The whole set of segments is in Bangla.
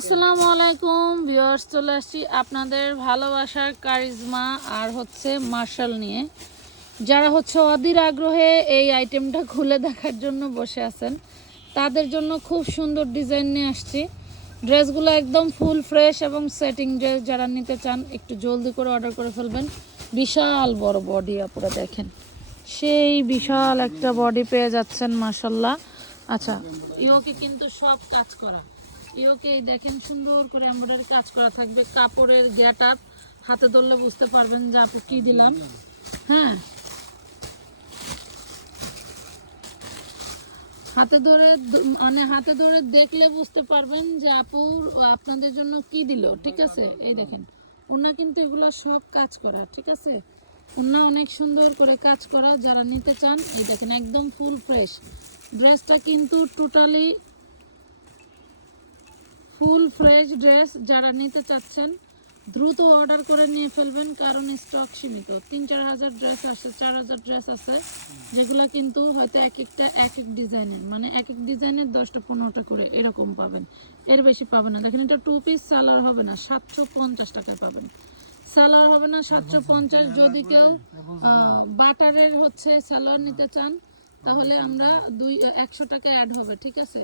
আসসালামু আলাইকুম ভিউয়ার্স, চলে আসছি আপনাদের ভালোবাসার কারিজমা আর হচ্ছে মার্শাল নিয়ে। যারা হচ্ছে অধীর আগ্রহে এই আইটেমটা খুলে দেখার জন্য বসে আছেন, তাদের জন্য খুব সুন্দর ডিজাইন নিয়ে আসছি। ড্রেসগুলো একদম ফুল ফ্রেশ এবং সেটিং ড্রেস যারা নিতে চান, একটু জলদি করে অর্ডার করে ফেলবেন। বিশাল বড় বডি আপনারা দেখেন। সেই বিশাল একটা বডি পেয়ে যাচ্ছেন মাসাল্লাহ আচ্ছা ইওকে কিন্তু সব কাজ করা। এই দেখেন সুন্দর করে এমব্রয়ডারি কাজ করা থাকবে। কাপড়ের গেট আপ হাতে ধরলে বুঝতে পারবেন যে আপু কি দিলাম হ্যাঁ। হাতে ধরে মানে হাতে ধরে দেখলে বুঝতে পারবেন যে আপু, আপনাদের জন্য কি দিল, ঠিক আছে? এই দেখেন, ওনা কিন্তু এগুলো সব কাজ করা, ঠিক আছে? ওনা অনেক সুন্দর করে কাজ করা, যারা নিতে চান, এই দেখেন, একদম ফুল ফ্রেশ ড্রেসটা কিন্তু টোটালি ফুল ফ্রেশ ড্রেস যারা নিতে চাচ্ছেন, দ্রুত অর্ডার করে নিয়ে ফেলবেন, কারণ স্টক সীমিত। তিন, চার হাজার ড্রেস আছে চার হাজার ড্রেস আছে, যেগুলো কিন্তু হয়তো এক একটা এক এক ডিজাইনের। মানে এক এক ডিজাইনের দশটা, পনেরোটা করে এরকম পাবেন। এর বেশি পাবেন না। দেখেন, এটা টু পিস সালোয়ার হবে না, সাতশো পঞ্চাশ টাকায় পাবেন। সালোয়ার হবে না, সাতশো পঞ্চাশ। যদি কেউ বাটারের হচ্ছে সালোয়ার নিতে চান, তাহলে আমরা দুই, একশো টাকা অ্যাড হবে, ঠিক আছে?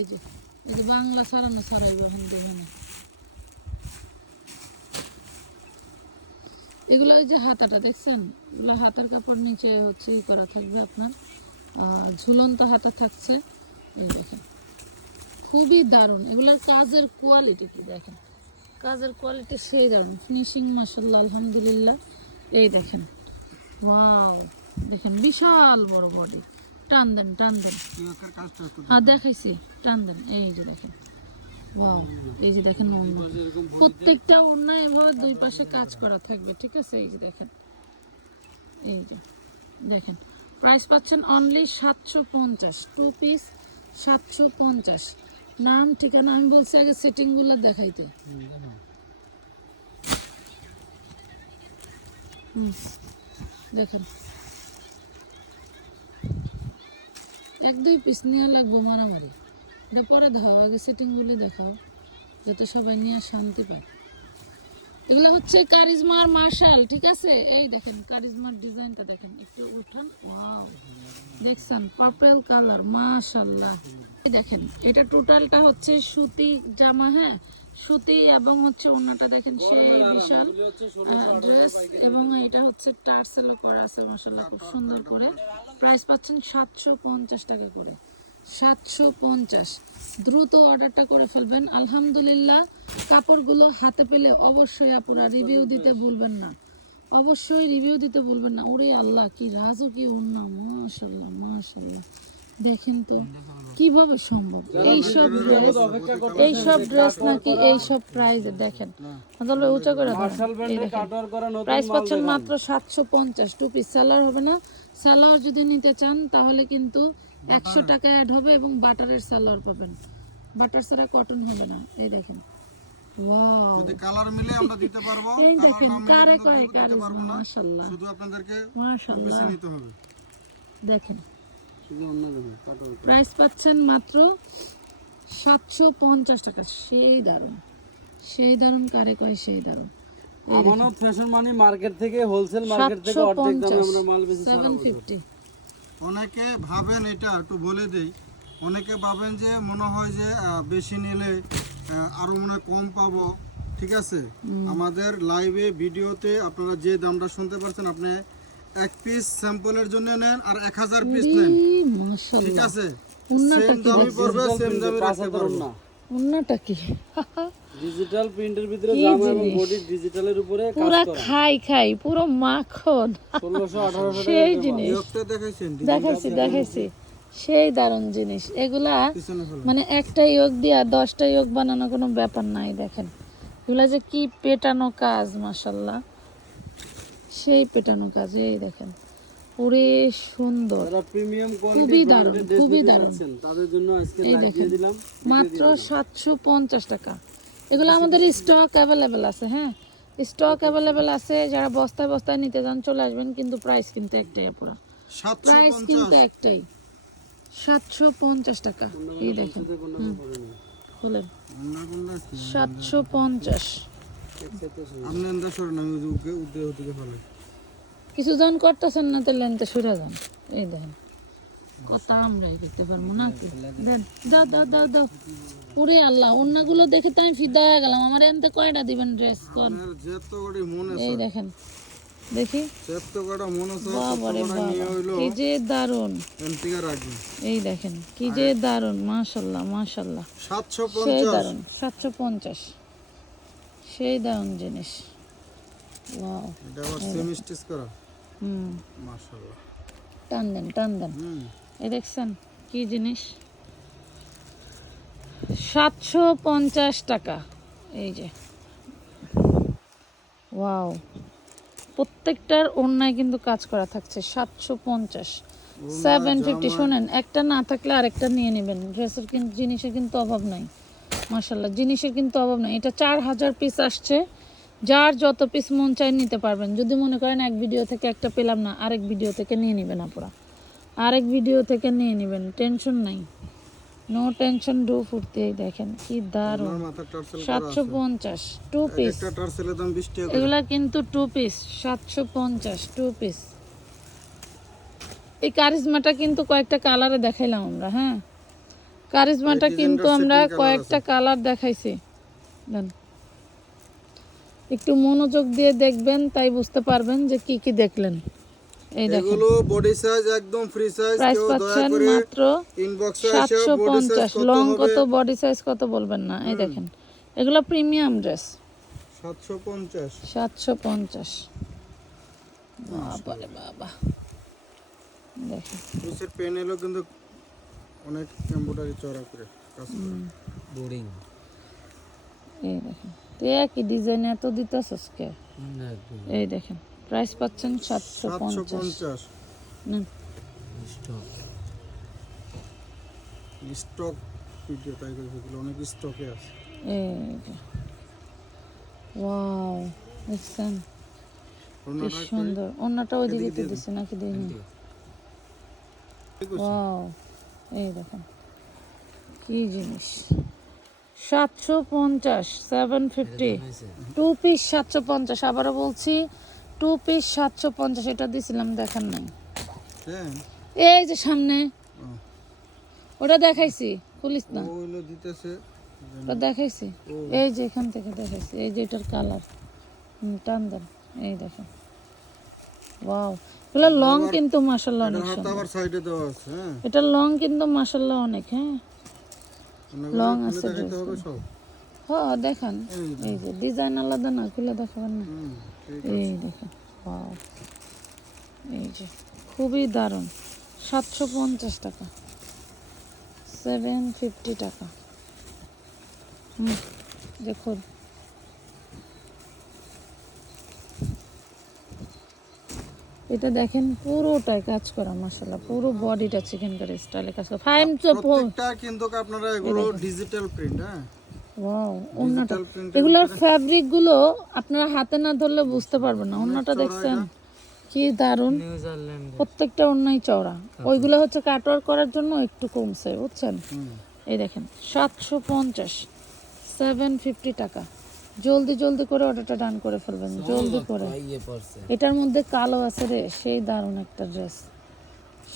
এই যে। বাংলা সারানো সারাইব এখন দেখেন। এগুলো ওই যে হাতাটা দেখছেন? এগুলো হাতার কাপড় নিচে হচ্ছে ই করা থাকবে আপনার ঝুলন্ত হাতা থাকছে। এই দেখেন। খুবই দারুণ। এগুলোর কাজের কোয়ালিটি কি দেখেন? কাজের কোয়ালিটি সেই দারুণ। ফিনিশিং মাসাল্লাহ আলহামদুলিল্লাহ। এই দেখেন। ওয়াও দেখেন, বিশাল বড় বডি টান দেন টান দেন। হ্যাঁ দেখাইছি, টান দেন। এই যে দেখেন। এই যে দেখেন প্রত্যেকটা ওড়না এভাবে দুই পাশে কাজ করা থাকবে, ঠিক আছে? এই যে দেখেন। এই যে, দেখেন। প্রাইস পাচ্ছেন অনলি সাতশো পঞ্চাশ টু পিস সাতশো পঞ্চাশ। নাম, ঠিকানা, আমি বলছি আগে সেটিংগুলো দেখাইতে। দেখেন। এক দুই পিস নেওয়া লাগবো মারামারি। এটা পরে দাও আগে সেটিংগুলি দেখাও, যাতে সবাই নিয়ে শান্তি পায়। এগুলো হচ্ছে কারিজমার মার্শাল, ঠিক আছে? এই দেখেন, কারিজমার ডিজাইনটা দেখেন, একটু উঠান, ওয়াও। দেখছেন, পার্পল কালার মাশাল্লাহ এই দেখেন, এটা টোটালটা হচ্ছে সুতি জামা হ্যাঁ? সুতি এবং হচ্ছে ওনাটা দেখেন সেই বিশাল ড্রেস এবং এটা হচ্ছে টার্সেলও করা আছে মাশাল্লাহ খুব সুন্দর করে। প্রাইস পাচ্ছেন সাতশো পঞ্চাশ টাকা করে। সাতশো পঞ্চাশ। দ্রুত অর্ডারটা করে ফেলবেন। আলহামদুলিল্লাহ, কাপড়গুলো হাতে পেলে অবশ্যই আপনারা রিভিউ দিতে ভুলবেন না। অবশ্যই রিভিউ দিতে ভুলবেন না। ওরে আল্লাহ, কি রাজু কি অন্য মাশাল্লাহ মাশাল্লাহ দেখেন তো কীভাবে সম্ভব? এই সব ড্রেস এই সব ড্রেস নাকি এই সব প্রাইজে দেখেন। তাহলে উঁচা করে প্রাইস পাচ্ছেন মাত্র সাতশো পঞ্চাশ টু পিস স্যালার হবে না। স্যালার যদি নিতে চান তাহলে কিন্তু একশো টাকা অ্যাড হবে এবং বাটারের স্যালার পাবেন। বাটার ছাড়া কটন হবে না এই দেখেন। ওয়াও যদি কালার মিলে আমরা দিতে পারব এই দেখেন কারে কয় কারে পারব না। শুধু আপনাদেরকে মাশাল্লাহ নিতে হবে। দেখেন শুধু অন্য নেবে কাটো প্রাইস পাচ্ছেন মাত্র সাতশো পঞ্চাশ টাকা। সেই দারুণ। সেই দারুণ কারে কয় সেই দারুণ। আমানত ফ্যাশন মানে মার্কেট থেকে হোলসেল মার্কেট থেকে অর্ধেক দামে আমরা মাল বেশি সেভেন অনেকে ভাবেন এটা একটু বলে দেই অনেকে ভাবেন যে মনে হয় যে আহ, বেশি নিলে আরও মনে হয় কম পাবো ঠিক আছে? আমাদের লাইভে ভিডিওতে আপনারা যে দামটা শুনতে পারছেন আপনি এক পিস স্যাম্পলের জন্য নেন আর এক হাজার পিস নেন। ঠিক আছে? সেম দামই পড়বে সেম দামে রাখতে হাজার না উন্নাটা কি? ডিজিটাল প্রিন্টের ভিতরে জামা এবং বডি ডিজিটালের উপরে কাজ পুরা খাই খাই পুরো মাখন। সেই জিনিস। ইয়কটা দেখাইছেন দেখাইছি দেখাইছি। সেই দারুণ জিনিস। এগুলা মানে একটা ইয়োগ দিয়া দশটা ইয়োগ বানানো কোনো ব্যাপার নাই দেখেন। এগুলা যে কি পেটানো কাজ মাসাল্লাহ সেই পেটানো কাজ এই দেখেন। পুরে সুন্দর। খুবই দারুণ খুবই দারুণ। তাদের জন্য আজকে এই দেখেন দিলাম মাত্র সাতশো পঞ্চাশ টাকা। এগুলো আমাদের স্টক অ্যাভেলেবেল আছে হ্যাঁ? স্টক অ্যাভেলেবেল আছে যারা বস্তায় বস্তায় নিতে যান চলে আসবেন কিন্তু প্রাইস কিন্তু একটাই পুরা প্রাইস কিন্তু একটাই। সাতশো পঞ্চাশ টাকা এই দেখেন। খোলেন? সাতশো পঞ্চাশ। আপনি আমি ফেলে কিছু জন করতেছেন না তো লেনতে সরে যান। এই দেখেন কত আমরাই করতে পারব না কি? দেন দাও দাও দাও দাও। ওরে আল্লাহ অন্যগুলো দেখে তো আমি ফিদা হয়ে গেলাম। আমার এনতে কয়টা দিবেন ড্রেস করে এই দেখেন দেখি। কি যে দারুণ এই দেখেন কি যে দারুণ মাশাল্লাহ মাশাল্লাহ। সাতশো পঞ্চাশ। দারুণ সাতশো পঞ্চাশ। সেই দারুণ জিনিস। ওয়াও এটা আবার সেমি স্টিচ করা? হুম। মাশাআল্লাহ। টান দেন টান দেন। এই দেখছেন কি জিনিস? সাতশো পঞ্চাশ টাকা। এই যে। ওয়াও প্রত্যেকটার অন্যায় কিন্তু কাজ করা থাকছে সাতশো পঞ্চাশ। সেভেন ফিফটি শোনেন একটা না থাকলে আরেকটা নিয়ে নেবেন। ড্রেসের কিন্তু জিনিসের কিন্তু অভাব নাই। মাসাল্লাহ জিনিসের কিন্তু অভাব নাই। এটা চার হাজার পিস আসছে। যার যত পিস মন চাই নিতে পারবেন। যদি মনে করেন এক ভিডিও থেকে একটা পেলাম না আরেক ভিডিও থেকে নিয়ে নেবেন আপনারা আরেক ভিডিও থেকে নিয়ে নেবেন। টেনশন নাই। নো টেনশন ডু ফুর্তি। এই দেখেন কি দারুণ। সাতশো পঞ্চাশ টু পিস একটা টার্সেলের দাম 20 টাকা করে। এগুলা কিন্তু টু পিস সাতশো পঞ্চাশ টু পিস এই কারিজমাটা কিন্তু কয়েকটা কালারে দেখাইলাম আমরা হ্যাঁ? কারিজমাটা কিন্তু আমরা কয়েকটা কালার দেখাইছি। দেন। একটু মনোযোগ দিয়ে দেখবেন তাই বুঝতে পারবেন যে কি কি দেখলেন। এই দেখেন। এগুলো বডি সাইজ একদম ফ্রি সাইজ প্রাইস পাচ্ছেন মাত্র ইনবক্সে লং কত বডি সাইজ কত বলবেন না। এই দেখেন। এগুলো প্রিমিয়াম ড্রেস 750 সাতশো পঞ্চাশ। বাবারে বাবা। দেখেন। কিন্তু অনেক এমব্রয়ডারি চড়া করে কাজ করা। বোরিং। এই দেখেন। তো একই ডিজাইন এত দিতেছস কে? এই দেখেন প্রাইস পাচ্ছেন সাতশো পঞ্চাশ। স্টক। স্টক ভিডিও তাই করে অনেক স্টকে আছে। এই ওয়াও দেখছেন? সুন্দর। অন্যটা ওইদিকে তো দিচ্ছে নাকি দিইনি কি ওয়াও। এই দেখেন কি জিনিস? সাতশো পঞ্চাশ সেভেন ফিফটি টু পিস সাতশো পঞ্চাশ আবারও বলছি টু পিস সাতশো পঞ্চাশ এটা দিছিলাম দেখার নাই। হ্যাঁ। এই যে সামনে ওটা দেখাইছি খুলিস না। ওটা দেখাইছি এই যে এখান থেকে দেখাইছি এই যে এটার কালার। টান দেন এই দেখেন। ওয়াও এগুলো লং কিন্তু এটার অনেক সুন্দর। আবার সাইডে দেওয়া আছে হ্যাঁ। এটা লং কিন্তু মাসাল্লাহ অনেক হ্যাঁ। খুলে আছে হ্যাঁ দেখান। এই যে, ডিজাইন আলাদা না খুলে দেখাবেন না। এই দেখেন ওয়াও এই যে খুবই দারুণ। সাতশো পঞ্চাশ টাকা। সেভেন ফিফটি টাকা। হুম দেখুন। এটা দেখেন পুরোটাই কাজ করা মশলা পুরো বডিটা চিকেন কারি স্টাইলে কাজ করা। ফাইম চপ প্রত্যেকটা কিন্তু আপনারা এগুলো ডিজিটাল প্রিন্ট হ্যাঁ? ওয়াও অন্যটা। এগুলোর ফ্যাব্রিকগুলো আপনারা হাতে না ধরলে বুঝতে পারবেন না। অন্যটা দেখছেন কি দারুণ প্রত্যেকটা অন্যায় চওড়া। ওইগুলো হচ্ছে কাটওয়ার করার জন্য একটু কমছে বুঝছেন? এই দেখেন সাতশো পঞ্চাশ সেভেন ফিফটি টাকা। জলদি জলদি করে অর্ডারটা ডান করে ফেলবেন জলদি করে। এটার মধ্যে কালো আছে রে সেই দারুণ একটা ড্রেস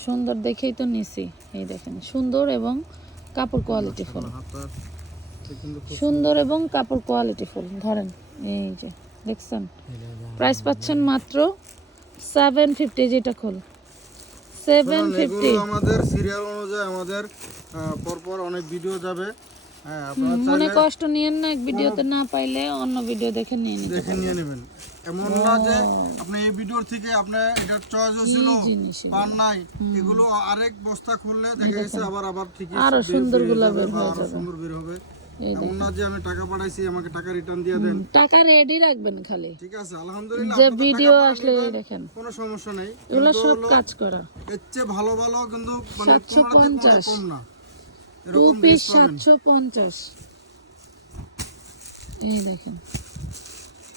সুন্দর দেখেই তো নিছি। এই দেখেন সুন্দর এবং কাপড় কোয়ালিটি ফুল সুন্দর এবং কাপড় কোয়ালিটি ফুল ধরেন এই যে দেখছেন? প্রাইস পাচ্ছেন মাত্র সেভেন ফিফটি যেটা খোল। সেভেন ফিফটি আমাদের সিরিয়াল অনুযায়ী আমাদের পরপর অনেক ভিডিও যাবে। মনে কষ্ট নিয়েন না এক ভিডিওতে না পাইলে অন্য ভিডিও দেখে নিয়ে নিতে দেখে নিয়ে নেবেন। এমন না যে আপনি এই ভিডিওর থেকে আপনার এটা চয়েস হয়েছিল পান নাই। এগুলো আরেক বস্তা খুললে দেখা গেছে আবার আবার ঠিকই আরও সুন্দর বের হয়ে আরও যাবে। সুন্দর বের হবে। এমন না যে আমি টাকা পাঠাইছি আমাকে টাকা রিটার্ন দিয়ে দেন। টাকা রেডি রাখবেন খালি। ঠিক আছে আলহামদুলিল্লাহ যে ভিডিও আসলে দেখেন। কোনো সমস্যা নেই। এগুলো সব কাজ করা। এর চেয়ে ভালো ভালো কিন্তু মানে। কম না। টু পিস সাতশো পঞ্চাশ। এই দেখেন।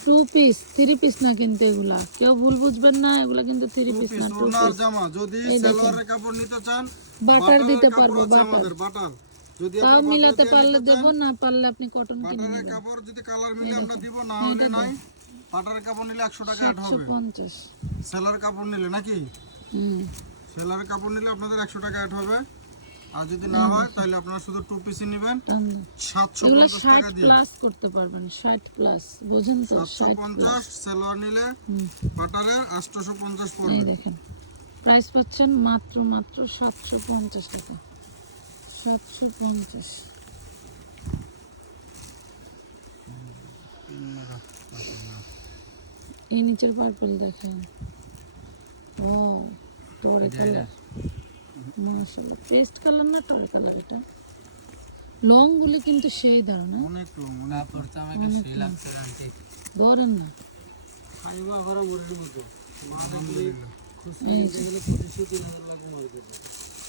টু পিস থ্রি পিস না কিন্তু এগুলা। কেউ ভুল বুঝবেন না এগুলা কিন্তু থ্রি পিস না টু পিস জামা। যদি এই কাপড় নিতে চান বাটার দিতে পারব বাটার। বাটার। যদি তাও মিলাতে পারলে দেবো না পারলে আপনি কটন কিনে নেবেন। কাপড় যদি কালার মিলে আমরা দিব না হলে নাই। পাটারের কাপড় নিলে একশো টাকা অ্যাড হবে। পঞ্চাশ। সেলার কাপড় নিলে নাকি? হুম। সেলার কাপড় নিলে আপনাদের একশো টাকা অ্যাড হবে। আর যদি না হয় তাহলে আপনারা শুধু টু পিসি নেবেন। টান দাও। সাতশো এগুলো পঞ্চাশ ষাট টাকা দিয়ে। প্লাস করতে পারবেন ষাট প্লাস বোঝেন তো সাতশো ষাট পঞ্চাশ সেলোয়ার নিলে পাটারের আটশোশো পঞ্চাশ এই দেখেন প্রাইস পাচ্ছেন মাত্র মাত্র সাতশো পঞ্চাশ টাকা। সাতশো পঞ্চাশ। এই নিচের পার্পল দেখেন ও টরে কালার মাশাআল্লাহ। পেস্ট কালার না টরে কালার এটা? লং গুলি কিন্তু সেই অনেক রকম অনেক ধরেন না খাইবা করা মুরগির মতো এই যে, পঁচিশশো তিন হাজার লাগবে মার্কেটে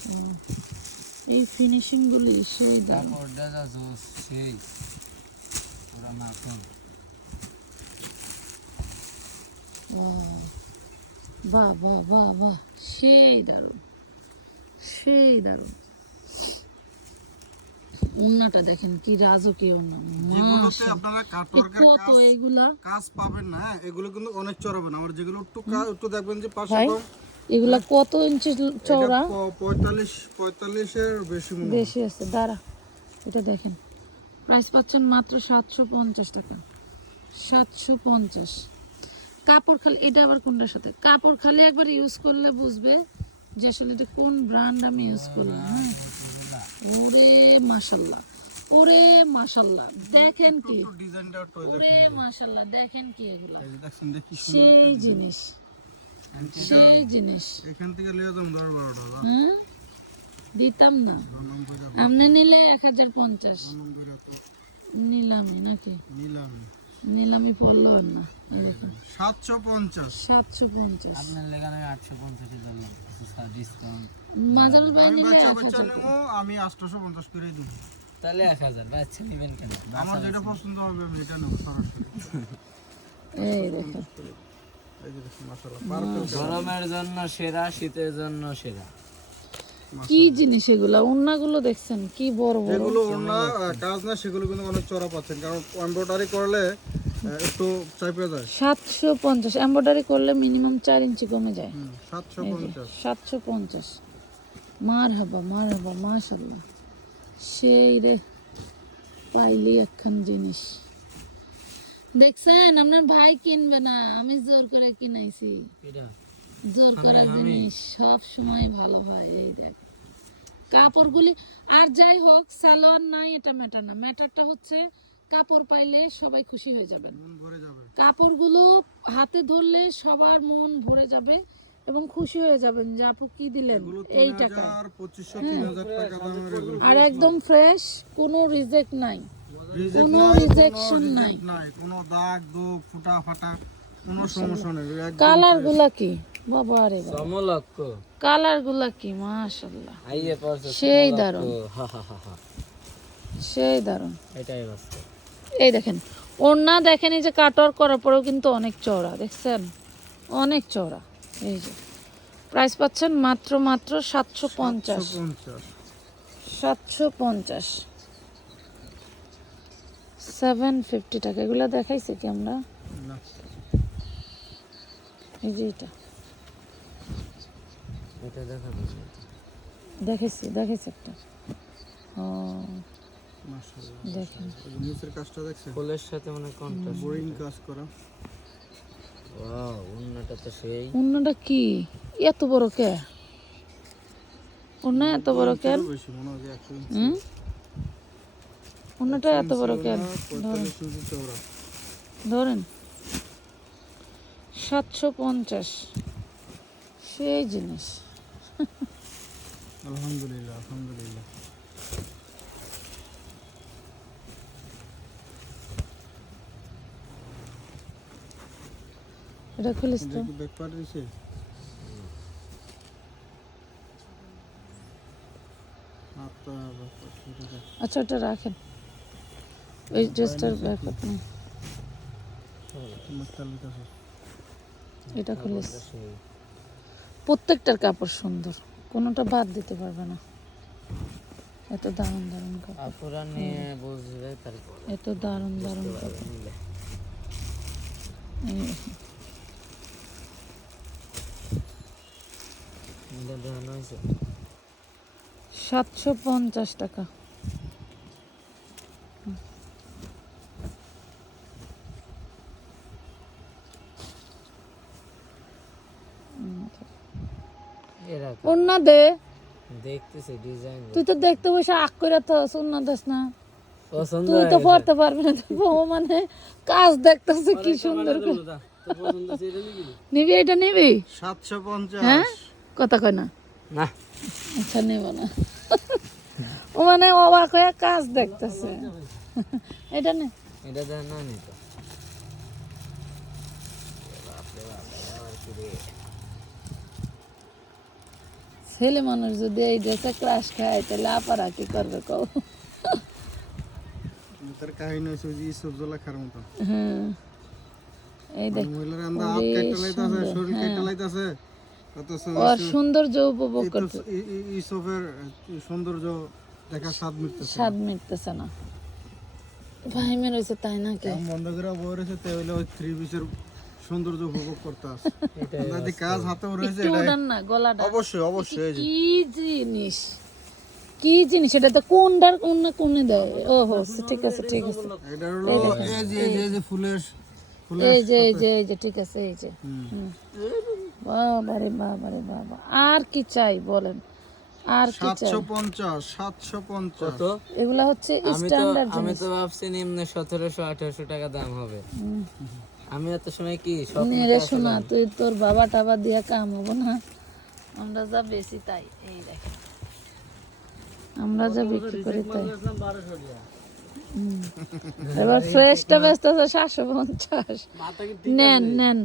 হুম। এই ফিনিশিং গুলি সেই কাপড়টা যা জোস সেই। ওরা বাহ বাহ বাহ বাহ। সেই দারুণ সেই দারুণ দেখেন কি রাজকীয় যেগুলোতে আপনারা কাটওয়ার্কের কত কাজ এগুলা? কাজ পাবেন না হ্যাঁ এগুলো কিন্তু অনেক চড়াবে না। আর যেগুলো একটু কাজ একটু দেখবেন যে পাশে এগুলা কত ইঞ্চি চওড়া এটা প- পঁয়তাল্লিশ বেশি মনে বেশি আছে দাঁড়া এটা দেখেন। প্রাইস পাচ্ছেন মাত্র সাতশো পঞ্চাশ টাকা। সাতশো পঞ্চাশ। কাপড় খালি এটা আবার কোনটার সাথে? কাপড় খালি একবার ইউজ করলে বুঝবে। যে আসলে এটা কোন ব্র্যান্ড আমি ইউজ হ্যাঁ? ওরে মাশাল্লাহ ওরে মাশাল্লাহ দেখেন কি? ওরে মাশাল্লাহ দেখেন কি এগুলা। সেই জিনিস। সেই জিনিস। এখান থেকে লিয়ে যাম দশ বারোটা দাম হ্যাঁ? দিতাম না। আপনি নিলে এক হাজার পঞ্চাশ। নাম করে। তো নিলামই নাকি? নিলাম নিলামই পড়ল না। এই দেখুন। সাতশো পঞ্চাশ। সাতশো পঞ্চাশ। আপনার লেগানে আটশো পঞ্চাশে ধরলাম ডিসকাউন্ট মাজারুল ভাই আমি বাচ্চা বাচ্চা নেব আমি আটশোশো পঞ্চাশ করে দিব। তাহলে এক হাজার বাচ্চা নেবেন কেন? আমার যেটা পছন্দ হবে আমি এটা নেব সরাসরি। এই দেখুন এই যে দেখুন মাশাআল্লাহ গরমের জন্য সেরা শীতের জন্য সেরা। কি জিনিস এগুলা? উন্নাগুলো দেখছেন কি বড় বড়। যেগুলো অন্য কাজ না সেগুলো কিন্তু অনেক চড়া পাচ্ছেন। কারণ এমব্রয়ডারি করলে একটু চাইপে যায় সাতশো পঞ্চাশ। এম্ব্রয়ডারি করলে মিনিমাম চার ইঞ্চি কমে যায়। হুম, সাতশো পঞ্চাশ। সাতশো পঞ্চাশ। মার হাবা মার হাবা মাশাল্লাহ সেই রে পাইলি একখান জিনিস। দেখছেন আপনার ভাই কিনবে না। আমি জোর করে কিনাইছি। জোর করার জিনিস। সব সময় ভালো হয় এই দেখ। কাপড়গুলি আর যাই হোক সালোয়ার নাই এটা ম্যাটার না। ম্যাটারটা হচ্ছে কাপড় পাইলে সবাই খুশি হয়ে যাবেন। মন ভরে কাপড়গুলো হাতে ধরলে সবার মন ভরে যাবে এবং খুশি হয়ে যাবেন যে আপু কি দিলেন এই টাকা হাজার টাকা আর একদম ফ্রেশ কোনো রিজেক্ট নাই। কোনো কোনো নাই। কোনো দাগ দুগ ফুটা ফাটা কোনো সমস্যা নেই। কালারগুলা কি? বাবা রে বাবা। সমলক্ষ। কালারগুলা কি? মাশাল্লাহ আইয়ে সেই দারুণ। হা হা হা হা। সেই দারুণ। এটাই বাস্তব। এই দেখেন ওড়না দেখেন এই যে কাটর করার পরেও কিন্তু অনেক চওড়া দেখছেন? অনেক চওড়া এই যে। প্রাইস পাচ্ছেন মাত্র মাত্র সাতশো পঞ্চাশ। সাতশো পঞ্চাশ। সেভেন ফিফটি টাকা এগুলো দেখাইছে কি আমরা? এই যে এটা। এটা দেখা দেখাইছি দেখাইছি একটা। ও। দেখেন। নিচের কাজটা দেখছেন? ফুলের সাথে মানে কন্ট্রাস্ট বোরিং কাজ করা। ওয়াও উন্নাটা তো সেই। অন্যটা কি? এত বড় কে? অন্য এত বড় কেন? হুম? অন্যটা এত বড় কেন? ধরেন। সাতশো পঞ্চাশ। সেই জিনিস। আলহামদুলিল্লাহ আলহামদুলিল্লাহ। এটা খুলিস তো। আচ্ছা ওটা রাখেন। ওই ড্রেসটার ব্যাকআপ নেই। এটা খুলিস। প্রত্যেকটার কাপড় সুন্দর। কোনোটা বাদ দিতে পারবে না। এত দারুণ দারুণ কাপড়। নিয়ে বুঝবে এত দারুণ দারুণ কাপড় নিলে এই এটা দেখানো হয়েছে সাতশো পঞ্চাশ টাকা। এরা দে। দেখতেছে ডিজাইন তুই তো দেখতে বসে আগ করে তো না। তুই তো পড়তে পারবি না বউ মানে কাজ দেখতেছে কি সুন্দর করে। এটা নাকি? নিবি এটা নিবি? সাতশো পঞ্চাশ। হ্যাঁ? কথা কয় না? না। আচ্ছা নেব না। ও মানে অবাক হয়ে কাজ দেখতেছে। এটা নে। এটা দেখানো নি তো। ছেলে মানুষ যদি এই ড্রেসে ক্রাশ খায় তাহলে আপারা কি করবে কও? তার কাহিনী হয়েছে যে ইসব মতো। হ্যাঁ। এই দেখ মহিলারা আমরা হাত কেটে লাইতাছে শরীর কেটে লাইতাছে। অথচ ওর সৌন্দর্য উপভোগ করতে ই- ই- সৌন্দর্য দেখার স্বাদ মিটতেছে স্বাদ মিটতেছে না। ভাইমের হয়েছে তাই না কে বন্ধ করে বই রয়েছে তে হইলে ওই থ্রি পিসের সৌন্দর্য উপভোগ করতে আস যদি কাজ হাতে রয়েছে উঠান না গলাটা। অবশ্যই অবশ্যই কি জিনিস? কি জিনিস? এটা তো কোনটার কোন না কোনে দেয়? ও হো ঠিক আছে ঠিক আছে। এটা হলো এই যে এই যে- ফুলের ফুলের এই যে এই যে এই যে ঠিক আছে এই যে। হুম। বাবারে বাবারে বাবা আর কি চাই বলেন? আর কি চাই? সাতশো পঞ্চাশ সাতশো পঞ্চাশ। তো এগুলা হচ্ছে স্ট্যান্ডার্ড আমি তো ভাবছি নিম্নে সতেরোশো আঠারোশো টাকা দাম হবে। আমি এত সময় কি সব নে রে শোনা তুই তোর বাবা টাবা দিয়ে কাম হব না। আমরা যা বেশি তাই এই দেখ আমরা যা বিক্রি করি তাই। এবার ফ্রেশটা ব্যস্ত আছে সাতশো পঞ্চাশ। নেন নেন।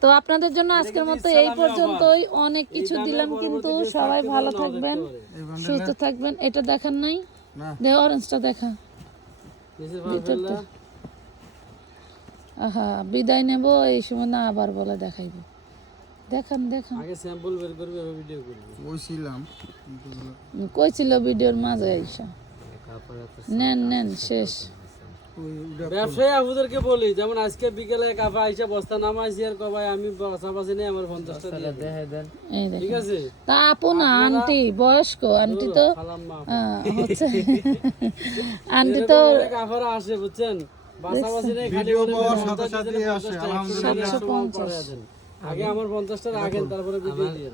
তো আপনাদের জন্য আজকের মতো এই পর্যন্তই। অনেক কিছু দিলাম কিন্তু সবাই ভালো থাকবেন সুস্থ থাকবেন। এটা দেখার নাই? দে অরেঞ্জটা দেখা। আহা বিদায় নেব এই সময় না আবার বলে দেখাইব। দেখান দেখান। আগে স্যাম্পল বের করবে ভিডিও করবে। ওগুলো- কইছিল ভিডিওর মাঝে আইসা। নেন নেন শেষ। ব্যবসায়ী আপুদেরকে বলি যেমন আজকে বিকেলে কাপা আইসা বস্তা নামাইছি আর কবাই আমি পাশাপাশি নেই আমার পঞ্চাশটা দিয়ে দেখে দেন। ঠিক আছে? তা আপু না আন্টি বয়স্ক আন্টি তো হচ্ছে। আন্টি তো কাফারা আসে বুঝছেন? পাশাপাশি নেই খালি সাথে সাথে আসে আলহামদুলিল্লাহ। আগে আমার পঞ্চাশটা রাখেন তারপরে ভিডিও দিয়ে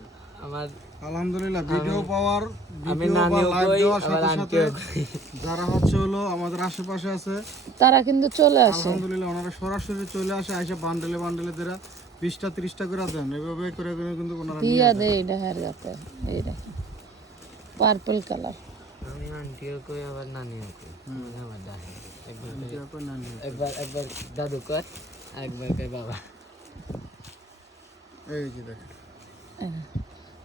আমার আলহামদুলিল্লাহ ভিডিও পাওয়ার ভিডিও বা লাইভ দেওয়ার সাথে সাথে যারা হচ্ছে হলো আমাদের আশেপাশে আছে তারা কিন্তু চলে আসে। আলহামদুলিল্লাহ ওনারা সরাসরি চলে আসে আইসা বান্ডেলে বান্ডেলে তারা বিশটা ত্রিশটা করে দেন। এভাবে করে করে কিন্তু ওনারা দিয়া দে এটা হার গাতে এই দেখেন। পার্পল কালার আমি আন্টিও কই আবার নানিও কই। আমার দাহি একবার। একবার একবার দাদু কর একবার কই বাবা। এই যে দেখেন।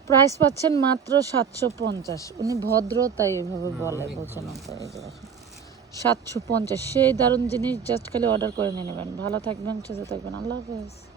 প্রাইস পাচ্ছেন মাত্র সাতশো পঞ্চাশ। উনি ভদ্র তাই এভাবে বলে দেখেন। সাতশো পঞ্চাশ সেই দারুণ জিনিস জাস্ট খালি অর্ডার করে নিয়ে নেবেন। ভালো থাকবেন সুস্থ থাকবেন। আল্লাহ হাফেজ।